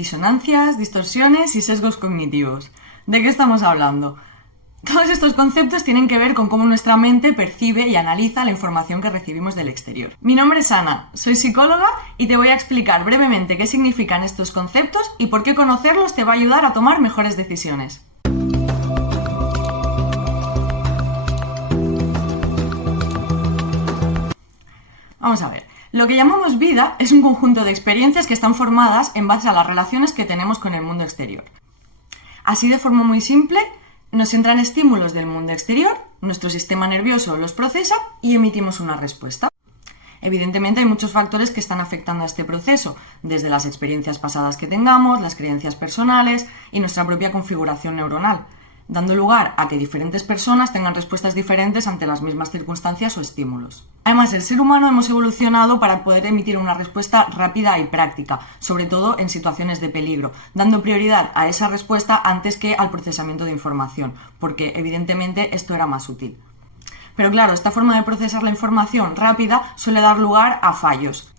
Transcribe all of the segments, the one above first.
Disonancias, distorsiones y sesgos cognitivos. ¿De qué estamos hablando? Todos estos conceptos tienen que ver con cómo nuestra mente percibe y analiza la información que recibimos del exterior. Mi nombre es Ana, soy psicóloga y te voy a explicar brevemente qué significan estos conceptos y por qué conocerlos te va a ayudar a tomar mejores decisiones. Vamos a ver. Lo que llamamos vida es un conjunto de experiencias que están formadas en base a las relaciones que tenemos con el mundo exterior. Así, de forma muy simple, nos entran estímulos del mundo exterior, nuestro sistema nervioso los procesa y emitimos una respuesta. Evidentemente hay muchos factores que están afectando a este proceso, desde las experiencias pasadas que tengamos, las creencias personales y nuestra propia configuración neuronal, dando lugar a que diferentes personas tengan respuestas diferentes ante las mismas circunstancias o estímulos. Además, el ser humano hemos evolucionado para poder emitir una respuesta rápida y práctica, sobre todo en situaciones de peligro, dando prioridad a esa respuesta antes que al procesamiento de información, porque evidentemente esto era más útil. Pero claro, esta forma de procesar la información rápida suele dar lugar a fallos.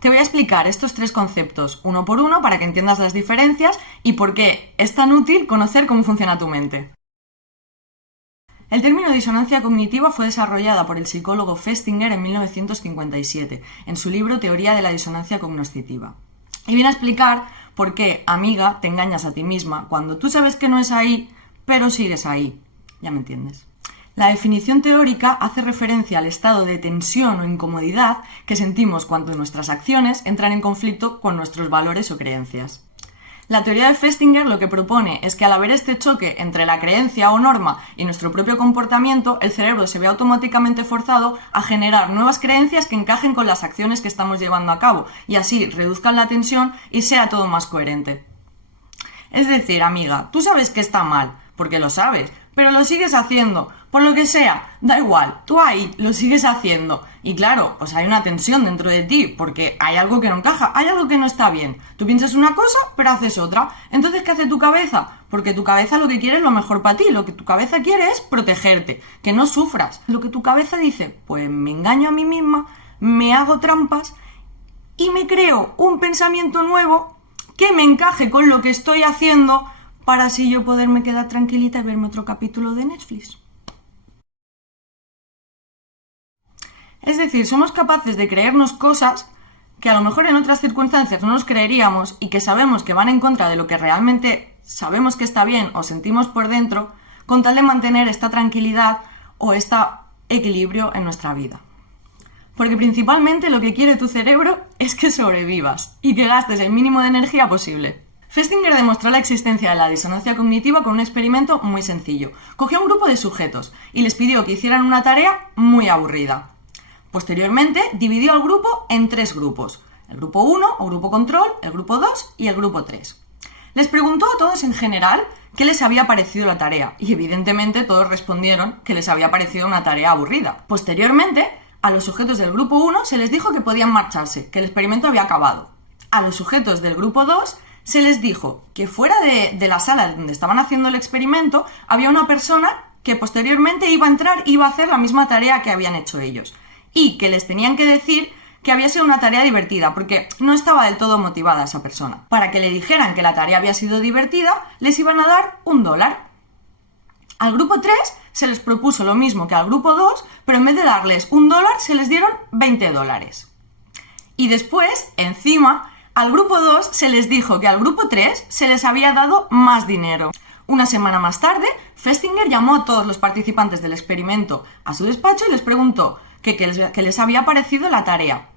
Te voy a explicar estos tres conceptos uno por uno para que entiendas las diferencias y por qué es tan útil conocer cómo funciona tu mente. El término disonancia cognitiva fue desarrollada por el psicólogo Festinger en 1957, en su libro Teoría de la disonancia cognoscitiva. Y viene a explicar por qué, amiga, te engañas a ti misma cuando tú sabes que no es ahí, pero sigues ahí. Ya me entiendes. La definición teórica hace referencia al estado de tensión o incomodidad que sentimos cuando nuestras acciones entran en conflicto con nuestros valores o creencias. La teoría de Festinger lo que propone es que al haber este choque entre la creencia o norma y nuestro propio comportamiento, el cerebro se ve automáticamente forzado a generar nuevas creencias que encajen con las acciones que estamos llevando a cabo y así reduzcan la tensión y sea todo más coherente. Es decir, amiga, tú sabes que está mal, porque lo sabes, pero lo sigues haciendo, por lo que sea, da igual, tú ahí lo sigues haciendo. Y claro, pues hay una tensión dentro de ti, porque hay algo que no encaja, hay algo que no está bien. Tú piensas una cosa, pero haces otra. Entonces, ¿qué hace tu cabeza? Porque tu cabeza lo que quiere es lo mejor para ti, lo que tu cabeza quiere es protegerte, que no sufras. Lo que tu cabeza dice, pues me engaño a mí misma, me hago trampas y me creo un pensamiento nuevo que me encaje con lo que estoy haciendo para así yo poderme quedar tranquilita y verme otro capítulo de Netflix. Es decir, somos capaces de creernos cosas que a lo mejor en otras circunstancias no nos creeríamos y que sabemos que van en contra de lo que realmente sabemos que está bien o sentimos por dentro, con tal de mantener esta tranquilidad o este equilibrio en nuestra vida. Porque principalmente lo que quiere tu cerebro es que sobrevivas y que gastes el mínimo de energía posible. Festinger demostró la existencia de la disonancia cognitiva con un experimento muy sencillo. Cogió a un grupo de sujetos y les pidió que hicieran una tarea muy aburrida. Posteriormente, dividió al grupo en tres grupos. El grupo 1 o grupo control, el grupo 2 y el grupo 3. Les preguntó a todos en general qué les había parecido la tarea y evidentemente todos respondieron que les había parecido una tarea aburrida. Posteriormente, a los sujetos del grupo 1 se les dijo que podían marcharse, que el experimento había acabado. A los sujetos del grupo 2 se les dijo que fuera de la sala donde estaban haciendo el experimento había una persona que posteriormente iba a entrar y iba a hacer la misma tarea que habían hecho ellos. Y que les tenían que decir que había sido una tarea divertida, porque no estaba del todo motivada esa persona. Para que le dijeran que la tarea había sido divertida, les iban a dar $1. Al grupo 3 se les propuso lo mismo que al grupo 2, pero en vez de darles $1, se les dieron $20. Y después, encima, al grupo 2 se les dijo que al grupo 3 se les había dado más dinero. Una semana más tarde, Festinger llamó a todos los participantes del experimento a su despacho y les preguntó que les había parecido la tarea.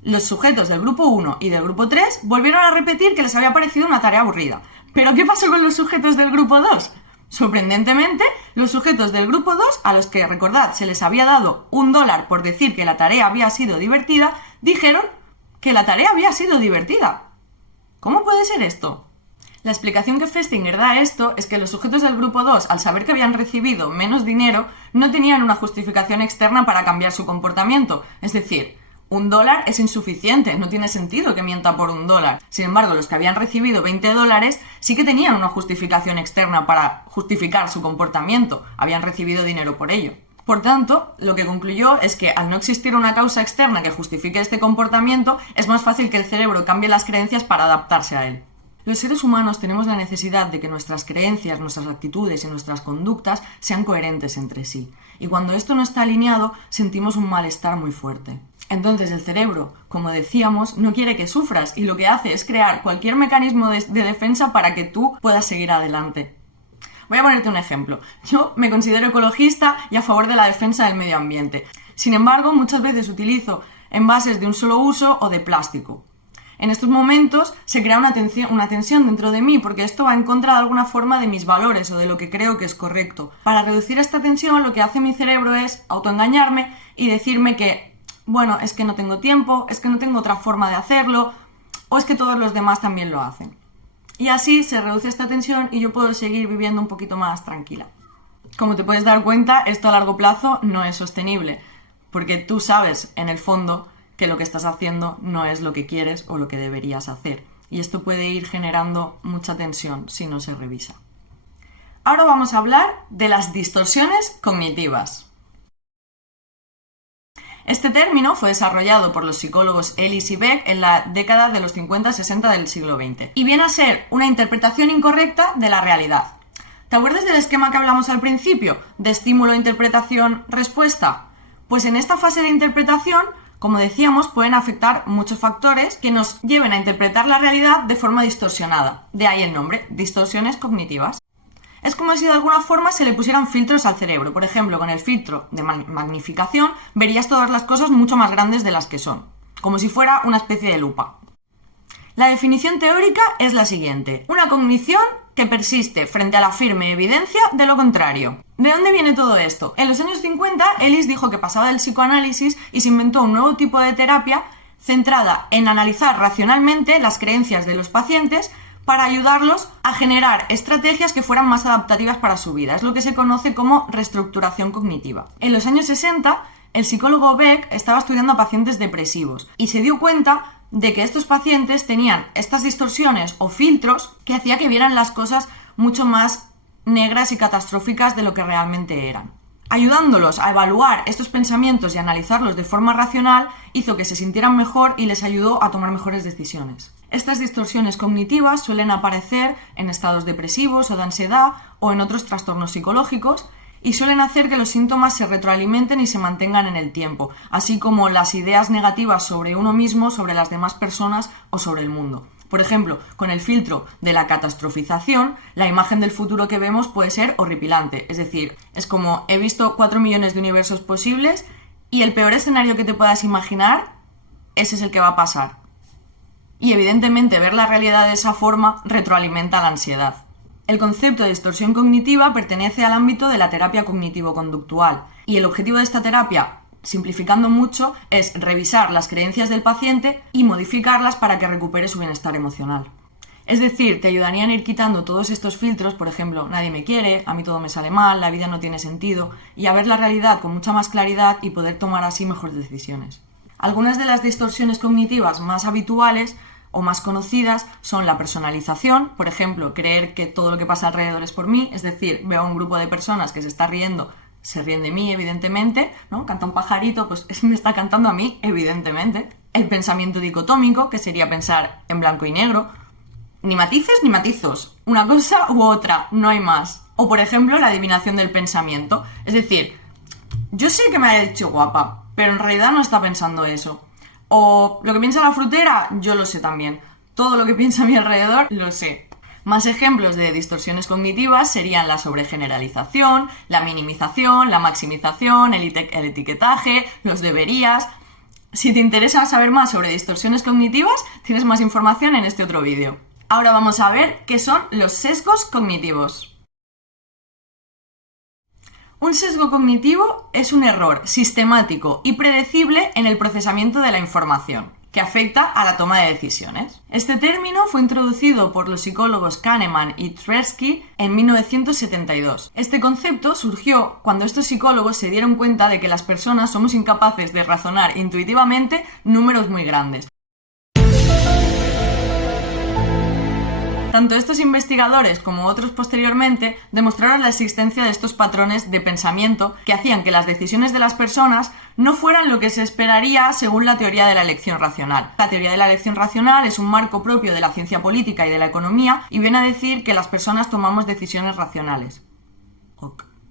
Los sujetos del grupo 1 y del grupo 3 volvieron a repetir que les había parecido una tarea aburrida. ¿Pero qué pasó con los sujetos del grupo 2? Sorprendentemente, los sujetos del grupo 2, a los que, recordad, se les había dado $1 por decir que la tarea había sido divertida, dijeron que la tarea había sido divertida. ¿Cómo puede ser esto? La explicación que Festinger da a esto es que los sujetos del grupo 2, al saber que habían recibido menos dinero, no tenían una justificación externa para cambiar su comportamiento. Es decir, $1 es insuficiente, no tiene sentido que mienta por $1. Sin embargo, los que habían recibido $20 sí que tenían una justificación externa para justificar su comportamiento, habían recibido dinero por ello. Por tanto, lo que concluyó es que al no existir una causa externa que justifique este comportamiento, es más fácil que el cerebro cambie las creencias para adaptarse a él. Los seres humanos tenemos la necesidad de que nuestras creencias, nuestras actitudes y nuestras conductas sean coherentes entre sí. Y cuando esto no está alineado, sentimos un malestar muy fuerte. Entonces el cerebro, como decíamos, no quiere que sufras y lo que hace es crear cualquier mecanismo de defensa para que tú puedas seguir adelante. Voy a ponerte un ejemplo. Yo me considero ecologista y a favor de la defensa del medio ambiente. Sin embargo, muchas veces utilizo envases de un solo uso o de plástico. En estos momentos se crea una tensión dentro de mí porque esto va en contra de alguna forma de mis valores o de lo que creo que es correcto. Para reducir esta tensión, lo que hace mi cerebro es autoengañarme y decirme que, bueno, es que no tengo tiempo, es que no tengo otra forma de hacerlo, o es que todos los demás también lo hacen. Y así se reduce esta tensión y yo puedo seguir viviendo un poquito más tranquila. Como te puedes dar cuenta, esto a largo plazo no es sostenible, porque tú sabes, en el fondo, que lo que estás haciendo no es lo que quieres o lo que deberías hacer. Y esto puede ir generando mucha tensión si no se revisa. Ahora vamos a hablar de las distorsiones cognitivas. Este término fue desarrollado por los psicólogos Ellis y Beck en la década de los 50-60 del siglo XX y viene a ser una interpretación incorrecta de la realidad. ¿Te acuerdas del esquema que hablamos al principio? De estímulo, interpretación, respuesta. Pues en esta fase de interpretación, como decíamos, pueden afectar muchos factores que nos lleven a interpretar la realidad de forma distorsionada. De ahí el nombre, distorsiones cognitivas. Es como si de alguna forma se le pusieran filtros al cerebro. Por ejemplo, con el filtro de magnificación verías todas las cosas mucho más grandes de las que son, como si fuera una especie de lupa. La definición teórica es la siguiente: una cognición que persiste frente a la firme evidencia de lo contrario. ¿De dónde viene todo esto? En los años 50, Ellis dijo que pasaba del psicoanálisis y se inventó un nuevo tipo de terapia centrada en analizar racionalmente las creencias de los pacientes para ayudarlos a generar estrategias que fueran más adaptativas para su vida. Es lo que se conoce como reestructuración cognitiva. En los años 60, el psicólogo Beck estaba estudiando a pacientes depresivos y se dio cuenta de que estos pacientes tenían estas distorsiones o filtros que hacía que vieran las cosas mucho más negras y catastróficas de lo que realmente eran. Ayudándolos a evaluar estos pensamientos y analizarlos de forma racional, hizo que se sintieran mejor y les ayudó a tomar mejores decisiones. Estas distorsiones cognitivas suelen aparecer en estados depresivos o de ansiedad o en otros trastornos psicológicos y suelen hacer que los síntomas se retroalimenten y se mantengan en el tiempo, así como las ideas negativas sobre uno mismo, sobre las demás personas o sobre el mundo. Por ejemplo, con el filtro de la catastrofización, la imagen del futuro que vemos puede ser horripilante. Es decir, es como he visto 4 millones de universos posibles y el peor escenario que te puedas imaginar, ese es el que va a pasar. Y evidentemente ver la realidad de esa forma retroalimenta la ansiedad. El concepto de distorsión cognitiva pertenece al ámbito de la terapia cognitivo-conductual y el objetivo de esta terapia, simplificando mucho, es revisar las creencias del paciente y modificarlas para que recupere su bienestar emocional. Es decir, te ayudarían a ir quitando todos estos filtros, por ejemplo, nadie me quiere, a mí todo me sale mal, la vida no tiene sentido, y a ver la realidad con mucha más claridad y poder tomar así mejores decisiones. Algunas de las distorsiones cognitivas más habituales o más conocidas son la personalización, por ejemplo, creer que todo lo que pasa alrededor es por mí, es decir, veo a un grupo de personas que se está riendo, se ríen de mí, evidentemente, ¿no? Canta un pajarito, pues me está cantando a mí, evidentemente. El pensamiento dicotómico, que sería pensar en blanco y negro, ni matices ni matizos, una cosa u otra, no hay más. O, por ejemplo, la adivinación del pensamiento, es decir, yo sé que me ha dicho guapa, pero en realidad no está pensando eso. O lo que piensa la frutera, yo lo sé también. Todo lo que piensa a mi alrededor, lo sé. Más ejemplos de distorsiones cognitivas serían la sobregeneralización, la minimización, la maximización, el etiquetaje, los deberías. Si te interesa saber más sobre distorsiones cognitivas, tienes más información en este otro vídeo. Ahora vamos a ver qué son los sesgos cognitivos. Un sesgo cognitivo es un error sistemático y predecible en el procesamiento de la información, que afecta a la toma de decisiones. Este término fue introducido por los psicólogos Kahneman y Tversky en 1972. Este concepto surgió cuando estos psicólogos se dieron cuenta de que las personas somos incapaces de razonar intuitivamente números muy grandes. Tanto estos investigadores como otros posteriormente demostraron la existencia de estos patrones de pensamiento que hacían que las decisiones de las personas no fueran lo que se esperaría según la teoría de la elección racional. La teoría de la elección racional es un marco propio de la ciencia política y de la economía y viene a decir que las personas tomamos decisiones racionales.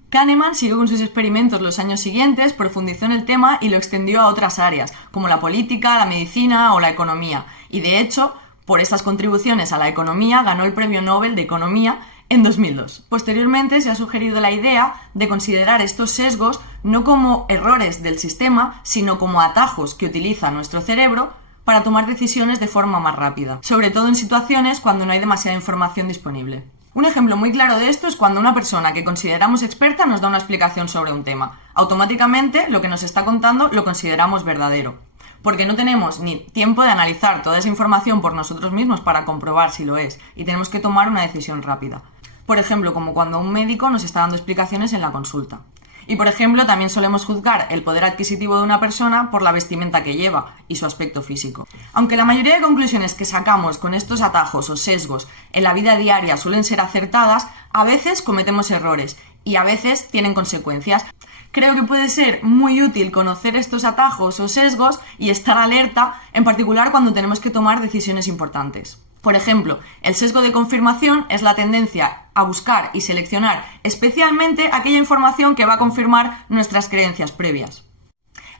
Kahneman siguió con sus experimentos los años siguientes, profundizó en el tema y lo extendió a otras áreas, como la política, la medicina o la economía. Y de hecho, por estas contribuciones a la economía, ganó el Premio Nobel de Economía en 2002. Posteriormente se ha sugerido la idea de considerar estos sesgos no como errores del sistema, sino como atajos que utiliza nuestro cerebro para tomar decisiones de forma más rápida, sobre todo en situaciones cuando no hay demasiada información disponible. Un ejemplo muy claro de esto es cuando una persona que consideramos experta nos da una explicación sobre un tema. Automáticamente lo que nos está contando lo consideramos verdadero, porque no tenemos ni tiempo de analizar toda esa información por nosotros mismos para comprobar si lo es, y tenemos que tomar una decisión rápida. Por ejemplo, como cuando un médico nos está dando explicaciones en la consulta. Y por ejemplo, también solemos juzgar el poder adquisitivo de una persona por la vestimenta que lleva y su aspecto físico. Aunque la mayoría de conclusiones que sacamos con estos atajos o sesgos en la vida diaria suelen ser acertadas, a veces cometemos errores y a veces tienen consecuencias. Creo que puede ser muy útil conocer estos atajos o sesgos y estar alerta, en particular cuando tenemos que tomar decisiones importantes. Por ejemplo, el sesgo de confirmación es la tendencia a buscar y seleccionar especialmente aquella información que va a confirmar nuestras creencias previas.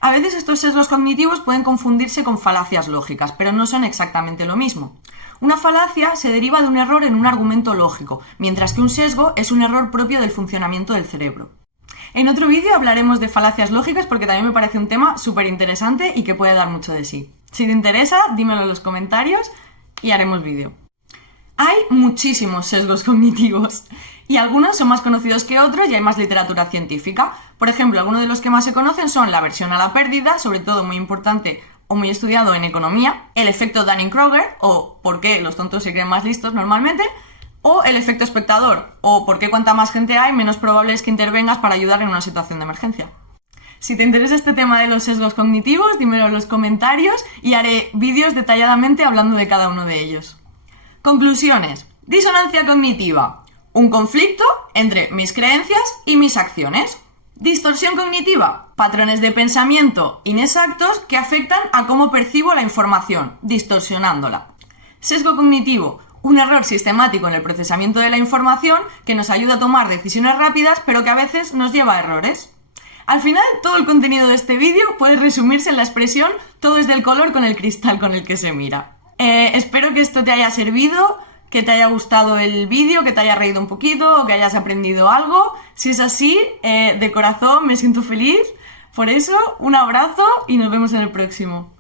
A veces estos sesgos cognitivos pueden confundirse con falacias lógicas, pero no son exactamente lo mismo. Una falacia se deriva de un error en un argumento lógico, mientras que un sesgo es un error propio del funcionamiento del cerebro. En otro vídeo hablaremos de falacias lógicas porque también me parece un tema súper interesante y que puede dar mucho de sí. Si te interesa, dímelo en los comentarios y haremos vídeo. Hay muchísimos sesgos cognitivos y algunos son más conocidos que otros y hay más literatura científica. Por ejemplo, algunos de los que más se conocen son la aversión a la pérdida, sobre todo muy importante o muy estudiado en economía, el efecto Dunning-Kruger, o por qué los tontos se creen más listos normalmente, o el efecto espectador, o por qué cuanta más gente hay, menos probable es que intervengas para ayudar en una situación de emergencia. Si te interesa este tema de los sesgos cognitivos, dímelo en los comentarios y haré vídeos detalladamente hablando de cada uno de ellos. Conclusiones. Disonancia cognitiva. Un conflicto entre mis creencias y mis acciones. Distorsión cognitiva. Patrones de pensamiento inexactos que afectan a cómo percibo la información, distorsionándola. Sesgo cognitivo. Un error sistemático en el procesamiento de la información que nos ayuda a tomar decisiones rápidas, pero que a veces nos lleva a errores. Al final, todo el contenido de este vídeo puede resumirse en la expresión todo es del color con el cristal con el que se mira. Espero que esto te haya servido, que te haya gustado el vídeo, que te haya reído un poquito o que hayas aprendido algo. Si es así, de corazón me siento feliz. Por eso, un abrazo y nos vemos en el próximo.